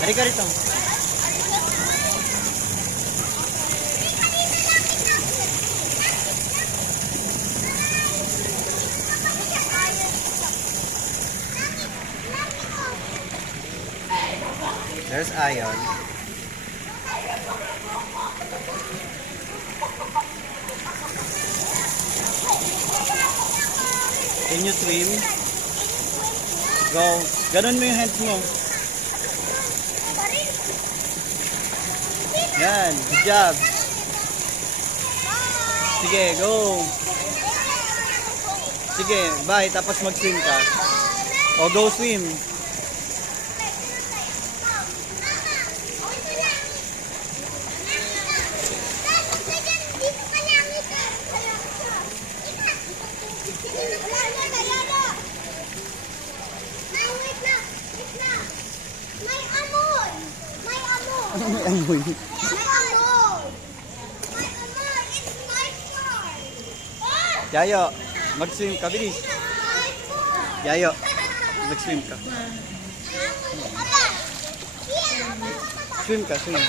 Halika rito. There's Ion. Can you swim? Go. Ganon mo yung hands mo. Yan. Good job. Sige, go. Sige, bye. Tapos mag-swim ka. O, go swim. May amoy. Yayo, mag-swim ka, bilis. Yayo, mag-swim ka. Swim ka, swim.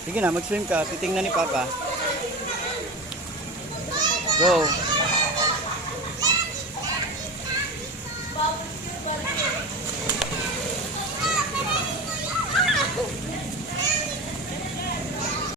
Sige na, mag-swim ka. Titingnan ni Papa. Go.